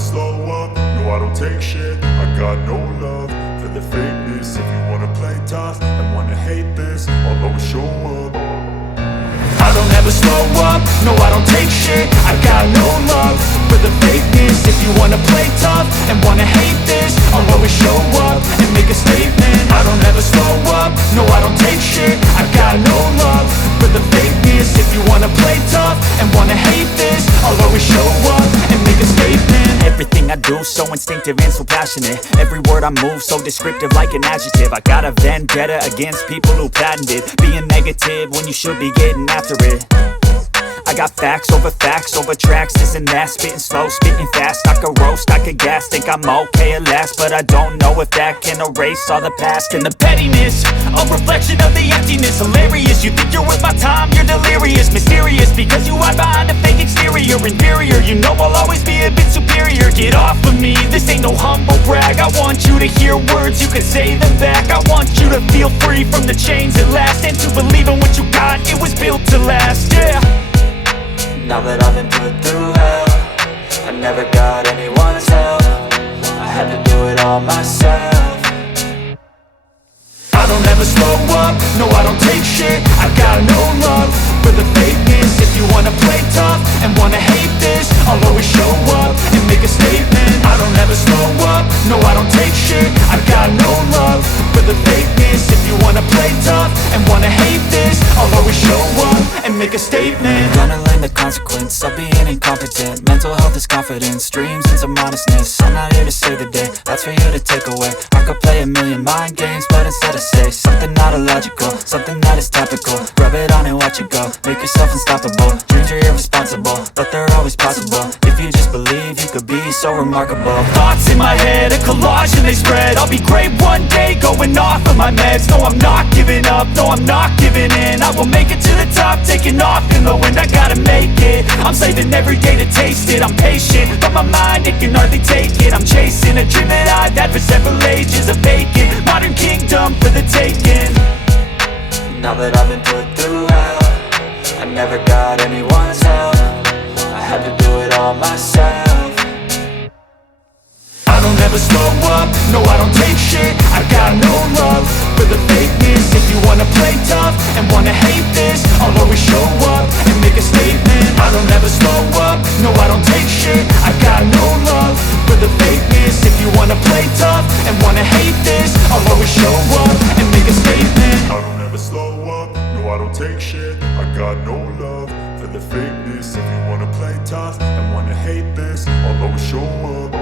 slow up, no I don't take shit. I got no love for the fakeness. If you wanna play tough and wanna hate this, I'll always show up. I don't ever slow up, no I don't take shit. I got no love for the fakeness. If you wanna play tough and wanna hate this, I'll always show up and make a statement. I don't ever slow up, no I don't take shit. I got no love for the fakeness. If you wanna play tough and wanna hate this, I'll always show up and make a statement. Everything I do so instinctive and so passionate. Every word I move so descriptive like an adjective. I got a vendetta against people who patented being negative when you should be getting after it. I got facts over tracks, this and that. Spitting slow, spitting fast. I could roast, I could gas. Think I'm okay at last, but I don't know if that can erase all the past. And the pettiness, a reflection of the emptiness. Hilarious, you think you're worth my time, you're delirious. Mysterious, because you hide behind a fake exterior. Inferior, you know I'll always be a bit superior. Get off of me, this ain't no humble brag. I want you to hear words, you can say them back. I want you to feel free from the chains at last, and to believe in what you got, it was built to last, yeah. Now that I've been put through hell, I never got anyone's help. I had to do it all myself. I don't ever slow up, no I don't take shit. I got no love for the fakeness. If you wanna play tough and wanna hate this, I'll always show up and make a statement. I don't ever slow up, no I don't take shit. I got no love for the fakeness. If you wanna play tough and wanna hate this, I'll always show up and make a statement. Gonna learn the consequence of being incompetent. Mental health is confidence, dreams and some honestness. I'm not here to save the day, that's for you to take away. I could play a million mind games, but instead I say something not illogical, something that is topical. Rub it on and watch it go, make yourself unstoppable. Dreams are irresponsible, but they're always possible. If you just believe, you could be so remarkable. Thoughts in my head, a collage and they spread. I'll be great one day, going off of my meds. No I'm not giving up, no I'm not giving in. I will make it to the top, taking off in the wind. I gotta make it, I'm saving every day to taste it. I'm patient, but my mind, it can hardly take it. I'm chasing a dream that I've had for several ages. A vacant, modern kingdom for the taking. Now that I've been put through hell, I never got anyone's help. I had to do it all myself. I don't ever slow up, no I don't take shit. I got no love for the fakeness. If you wanna play tough and wanna hate this, I'll always show up and make a statement. I don't ever slow up, no I don't take shit. I got no love for the fakeness. If you wanna play tough and wanna hate this, I'll always show up and make a statement. I don't ever slow up, no I don't take shit. I got no love for the fakeness. If you wanna play tough and wanna hate this, I'll always show up.